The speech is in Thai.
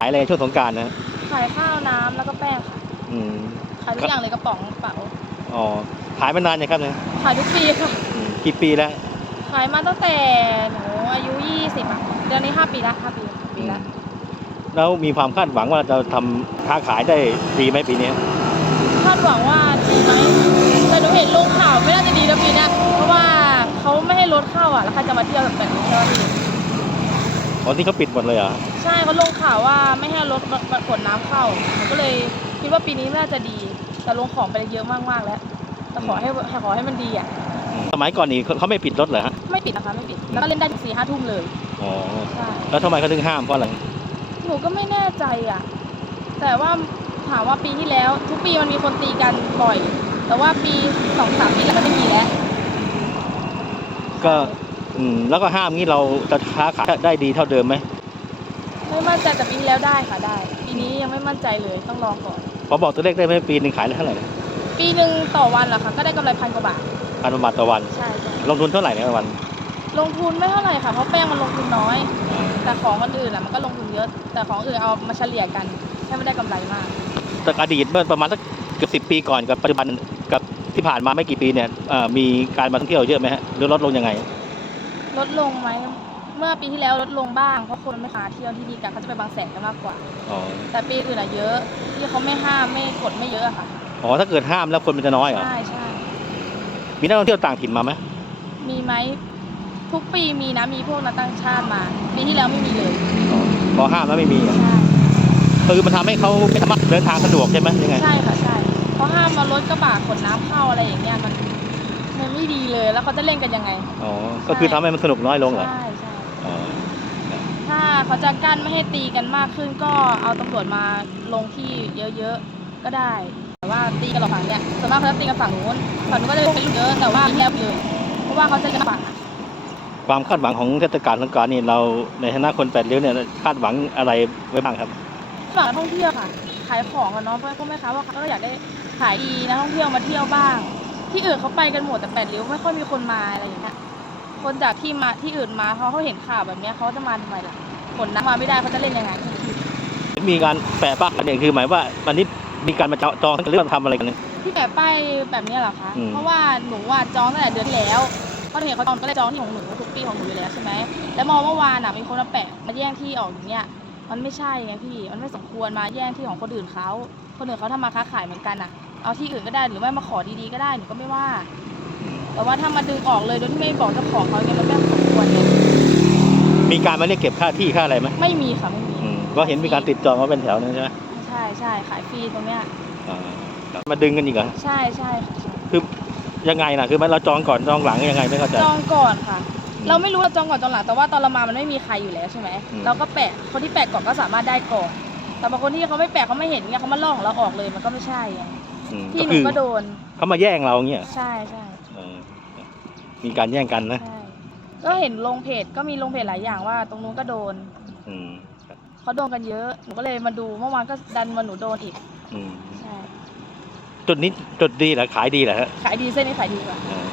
ขายอะไรช่วงสงกรารนะ ขายข้าวน้ำแล้วก็แป้งค่ะอืม ขายทุกอย่างเลยกระป๋องกระเป๋าอ๋อ ขายมานานยังครับเนี่ยขายทุกปีค่ะ อืมกี่ปีแล้วขายมาตั้งแต่หนูอายุ 20อะเดือนนี้ 5 ปีละ5ปีปีละแล้วมีความคาดหวังว่าจะทำค้าขายได้ดีไหมปีนี้คาดหวังว่าดีไหมแต่หนูเห็นลงข่าวไม่น่าจะดีนะปีเนี้ยเพราะว่าเขาไม่ให้รถเข้าอะแล้วใครจะมาเที่ยวแบบนี้ใช่ไหม พี่ตอนที่เขาปิดหมดเลยเหรอใช่เขาลงข่าวว่าไม่ให้รถมาขนน้ำเข้าหนูก็เลยคิดว่าปีนี้น่าจะดี แต่ลงของไปเยอะมากๆแล้ว แต่ขอให้ขอให้มันดีอะอืมสมัยก่อนนี่เขาเขาไม่ปิดรถเหรอฮะไม่ปิดนะคะไม่ปิด แล้วก็เล่นได้ถึงสี่ห้าทุ่มเลย อ๋อใช่ แล้วทำไมเขาถึงห้ามเพราะอะไรหนูก็ไม่แน่ใจอะ แต่ว่าถามว่าปีที่แล้ว ทุกปีมันมีคนตีกันบ่อย แต่ว่าปีสองสามปีแล้วมันไม่มีแล้ว ก็ อืมแล้วก็ห้ามงี้เราจะค้าขายได้ดีเท่าเดิมไหมไม่มั่นใจแต่ปีที่แล้วได้ค่ะได้ ปีนี้ยังไม่มั่นใจเลยต้องลองก่อน พอบอกตัวเลขได้ไหมปีหนึ่งขายได้เท่าไหร่นะปีหนึ่งต่อวันเหรอคะก็ได้กำไรพันกว่าบาทพันบาทต่อวัน ใช่ใช่ลงทุนเท่าไหร่ในวัน ลงทุนไม่เท่าไหร่ค่ะเพราะแป้งมันลงทุนน้อย แต่ของคนอื่นอะมันก็ลงทุนเยอะ แต่ของอื่นเอามาเฉลี่ยกันให้ไม่ได้กำไรมาก แต่อดีตเมื่อประมาณสักเกือบสิบปีก่อนกับปัจจุบันกับที่ผ่านมาไม่กี่ปีเนี่ยเอ่อมีการมาท่องเที่ยวเยอะไหมฮะหรือลดลงยังไง ลดลงไหมเมื่อปีที่แล้วลดลงบ้างเพราะคนไม่มาเที่ยวที่นี่กันเขาจะไปบางแสนกันมากกว่า อ๋อ แต่ปีอื่นอะเยอะ ที่เขาไม่ห้ามไม่กดไม่เยอะอะค่ะอ๋อ ถ้าเกิดห้ามแล้วคนมันจะน้อยเหรอ ใช่ใช่มีนักท่องเที่ยวต่างถิ่นมาไหมมีไหมทุกปีมีนะมีพวกนักต่างชาติมาปีที่แล้วไม่มีเลยอ๋อพอห้ามแล้วไม่มีเหรอใช่คือมันทำให้เขาไม่สามารถเดินทางสะดวกใช่ไหมยังไง ใช่ค่ะใช่เพราะห้ามมารถกระบะขนน้ำเข้าอะไรอย่างเงี้ยมัน มันไม่ดีเลยแล้วเขาจะเล่นกันยังไง อ๋อ ก็คือทำให้มันสนุกน้อยลงเหรอ ใช่ใช่อ๋อ ถ้าเขาจะกั้นไม่ให้ตีกันมากขึ้นก็เอาตำรวจมาลงที่เยอะๆก็ได้ แต่ว่าตีกันหรอกฝั่งเนี้ยส่วนมากเขาจะตีกันฝั่งนู้นฝั่งนู้นก็จะเป็นลูกเยอะแต่ว่าแคบเลยเพราะว่าเขาจะกันฝั่งความคาดหวังของเทศกาลสงกรานต์นี่เราในฐานะคนแปดริ้วเนี่ยคาดหวังอะไรไว้บ้างครับ ฝั่งนักท่องเที่ยวค่ะ ขายของกันเนาะเพราะก็ไม่ค้าว่าเขาก็อยากได้ขายดีนักท่องเที่ยวมาเที่ยวบ้าง ที่อื่นเขาไปกันหมดแต่แปดริ้วไม่ค่อยมีคนมาอะไรอย่างเงี้ยคนจากที่มาที่อื่นมาเขาเขาเห็นข่าวแบบเนี้ยเขาจะมาทำไมล่ะขนน้ำมาไม่ได้เขาจะเล่นยังไงมีการแปะป้ายเนี่ยคือหมายว่าวันนี้มีการมาจองหรือว่าทำอะไรกันเนี่ยที่แปะป้ายแบบเนี้ยเหรอคะอืมเพราะว่าหนูว่าจองตั้งแต่เดือนที่แล้วเขาเห็นเขาจองก็เลยจองที่ของหนูทุกปีของหนูอยู่แล้วใช่ไหมแล้วมองเมื่อวานอะมีคนมาแปะมาแย่งที่ออกอย่างเงี้ยมันไม่ใช่ไงพี่ มันไม่สมควรมาแย่งที่ของคนอื่นเขา คนอื่นเขาทำมาค้าขายเหมือนกันอะ เอาที่อื่นก็ได้หรือไม่มาขอดีๆก็ได้หนูก็ไม่ว่า แต่ว่าถ้ามาดึงออกเลยโดยที่ไม่บอกเจ้าของเขาเนี่ยมันไม่สมควรเลยมีการมาเรียกเก็บค่าที่ค่าอะไรไหมไม่มีค่ะไม่มีอืมก็เห็นมีการติดจองว่าเป็นแถวนึงใช่ไหมใช่ใช่ขายฟรีตรงเนี้ยอ่าครับมาดึงกันอีกเหรอใช่ใช่ค่ะคือยังไงนะคือมันเราจองก่อนจองหลังยังไงไม่เข้าใจ จองก่อนค่ะ เราไม่รู้เราจองก่อนจองหลังแต่ว่าตอนเรามามันไม่มีใครอยู่แล้วใช่ไหมอืม เราก็แปะคนที่แปะก่อนก็สามารถได้ก่อนแต่บางคนที่เขาไม่แปะเขาไม่เห็นเนี่ยเขามาล่อของเราออกเลยมันก็ไม่ใช่ไง อืมที่ก็หนูคือก็โดน เขามาแย่งเราเงี้ยใช่ใช่เออมีการแย่งกันนะใช่ก็เห็นลงเพจก็มีลงเพจหลายอย่างว่า ตรงนู้นก็โดนอืมครับเขาโดนกันเยอะหนูก็เลยมาดูเมื่อวานก็ดันมาหนูโดนอีกอืมใช่จุดนี้จุดดีเหรอขายดีเหรอฮะขายดีเส้นนี้ขายดีกว่า เออ